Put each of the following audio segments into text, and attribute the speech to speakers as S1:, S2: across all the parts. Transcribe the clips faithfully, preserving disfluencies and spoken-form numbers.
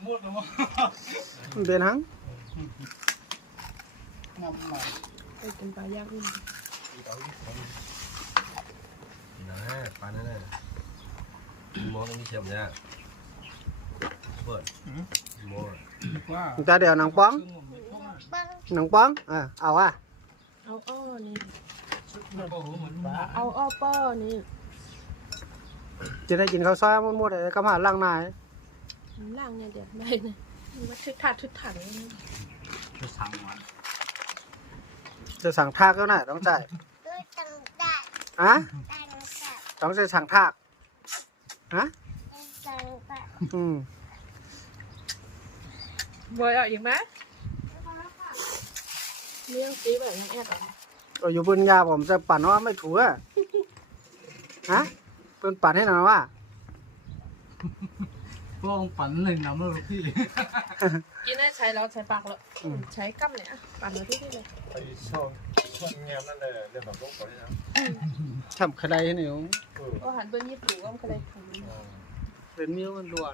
S1: มดแล้วมั้ง
S2: เดินหัง
S1: งำมา
S3: ไปกินปลาย่างอื่น
S4: นะปลาแน่ๆมองมีเชื่อมเนี่ยเปิดมอง
S1: ว่า
S2: ตาเดี๋ยวหนังป้องหนังป้องอ่ะเอาอ่ะ
S3: เอาอ้อนี่
S1: โอ้โหเหมือนบ้า
S3: เอาอ้อป้อนี่
S2: จะได้กินข้าวซอยมันหมดเลยก็มาล่างนาย
S3: ล่างเนี่ยเดี๋ยวได้นะมันว่าทึดถาดทึดถัง
S1: จะสั่งมา
S2: จะสั่งทากก็ได้ต้องจ่ายอะ ต้องจะสั่งทากฮะอืม
S3: บอยเอาอีกไหมเลี้ยงซีแบบยังแอบอ่ะ
S2: เราอยู่บนยาผมจะปั่นว่าไม่ถูกอะฮะเป็นปั่นให้หน่อยว่า
S1: พวกปั่นเลยน้ำแล้วพี่
S3: กินได้ใช้แล้วใช้ปากแล้วใช้กั้มเนี่ยปั่นมาที่นี่เลย
S4: ไอ้ช่องช่องแงมนั่นเลยเรื่องแบบลูกก่อนนะ
S2: ทำใครให้หนิว
S3: ก็หันเป็นญี่ปุ่นก็ไม่เคยทำ
S2: เป็นมิ้วมันล้วน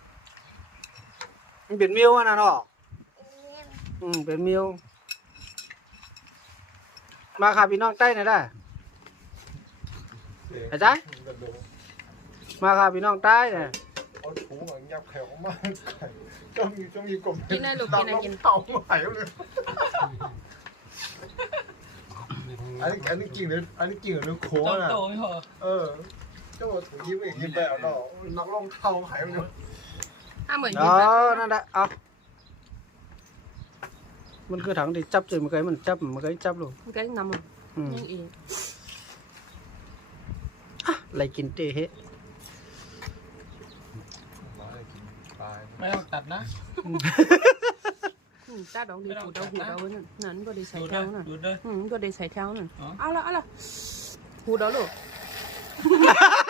S2: มันเป็นมิ้วอะนะเนาะอืมเป็นมิ้วมาค่ะพี่น้องใต้หน่อยได้อาจารย์มาค่ะพี่น้องใต้เนี่ย
S4: เอาถุงอ่ะยับแขวมากต้องมีต้องมีกลม
S3: กินได้ลูกกินได้กิน
S4: เต่าหายเลยอันนี้อันนี้จริงเลยอันนี้จริงเหรอเรื่องโค้งอ่ะ
S1: โตไม่พอ
S4: เออเจ้าถุงยิ้มอีกยิ้มแบบเนาะนักลงเท้าหายเลย
S3: ถ้าเหมือน
S2: เอ
S3: ยิ้มแบบ
S2: อนั่นแหละเอามันคือถังที่จับจุดมันเคยมันจับมันเคยจับลูก
S3: มันก็นำอ่ะ
S2: อืม
S3: ยังเอง
S2: อะไรกินเตะเฮะ
S1: ไม่ต้องตัดนะ
S3: ตาดองดีหูดาวหูดาวนั่นนั่นก็ได้ใส่
S1: ดู
S3: เท้า
S1: ได้
S3: นั่น
S1: ดูได้
S3: อืมก็ได้ใส่เท้านั่น
S1: อ๋อ
S3: เอาละเอาละหูดาวลูก